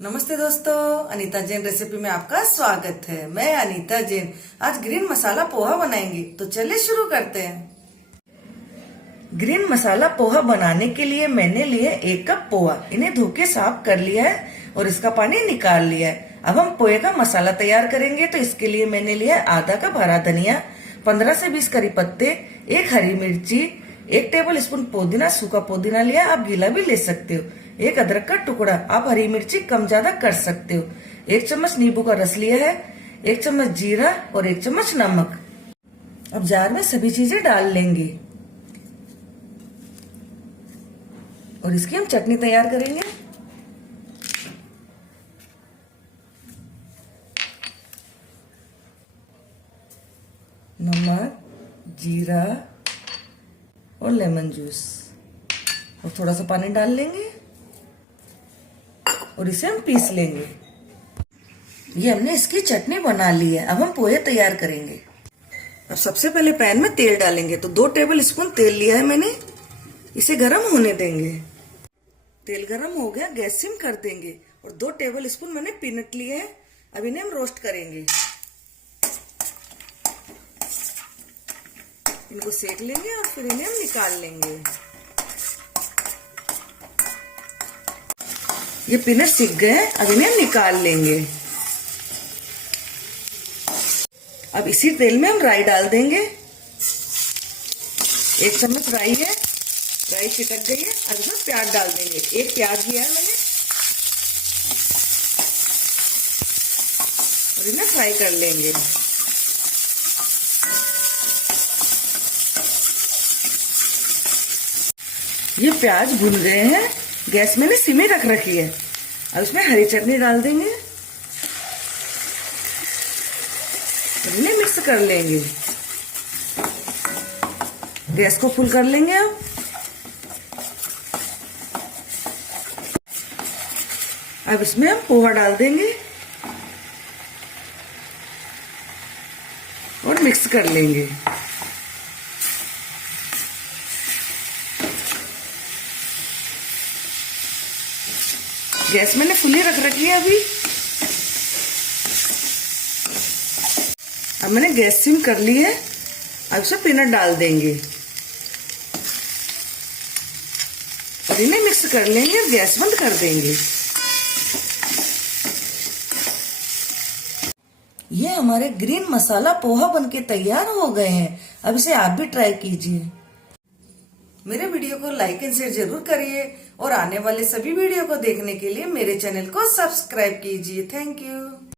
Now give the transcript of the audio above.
नमस्ते दोस्तों, अनीता जैन रेसिपी में आपका स्वागत है। मैं अनीता जैन आज ग्रीन मसाला पोहा बनाएंगे, तो चलिए शुरू करते हैं। ग्रीन मसाला पोहा बनाने के लिए मैंने लिए 1 कप पोहा। इन्हें धो के साफ कर लिया है और इसका पानी निकाल लिया है। अब हम पोहे का मसाला तैयार करेंगे, तो इसके लिए मैंने लिया आधा कप हरा धनिया, 15 से 20 करी पत्ते, 1 हरी मिर्ची, 1 टेबल स्पून पुदीना, सूखा पुदीना लिया, आप गीला भी ले सकते हो, 1 अदरक का टुकड़ा, आप हरी मिर्ची कम ज्यादा कर सकते हो, 1 चम्मच नींबू का रस लिया है, 1 चम्मच जीरा और 1 चम्मच नमक। अब जार में सभी चीजें डाल लेंगे और इसकी हम चटनी तैयार करेंगे। नमक, जीरा और लेमन जूस और थोड़ा सा पानी डाल लेंगे और इसे हम पीस लेंगे। ये हमने इसकी चटनी बना ली है। अब हम पोहे तैयार करेंगे। अब सबसे पहले पैन में तेल डालेंगे, तो 2 टेबल स्पून तेल लिया है मैंने। इसे गरम होने देंगे। तेल गरम हो गया, गैस सिम कर देंगे और 2 टेबल स्पून मैंने पीनट लिए हैं। अब इन्हें हम रोस्ट करेंगे। इनको सेक लेंगे और फिर इन्हें हम निकाल लेंगे। ये पीनट सिक गए, अब इन्हें हम निकाल लेंगे। अब इसी तेल में हम राई डाल देंगे। 1 चम्मच राई है, राई चिटक गई है। अब इसमें प्याज डाल देंगे। 1 प्याज लिया है मैंने और इन्हें फ्राई कर लेंगे। ये प्याज भून गए हैं, गैस मैंने सिम रख रखी है। अब इसमें हरी चटनी डाल देंगे और इन्हें मिक्स कर लेंगे। गैस को फुल कर लेंगे। अब इसमें हम पोहा डाल देंगे और मिक्स कर लेंगे। गैस मैंने फुली रख रखी है अभी। अब मैंने गैस सिम कर ली है। अब इसमें पीनट डाल देंगे और इन्हें मिक्स कर लेंगे और गैस बंद कर देंगे। ये हमारे ग्रीन मसाला पोहा बनके तैयार हो गए हैं। अब इसे आप भी ट्राई कीजिए। मेरे वीडियो को लाइक एंड शेयर जरूर करिए और आने वाले सभी वीडियो को देखने के लिए मेरे चैनल को सब्सक्राइब कीजिए। Thank you.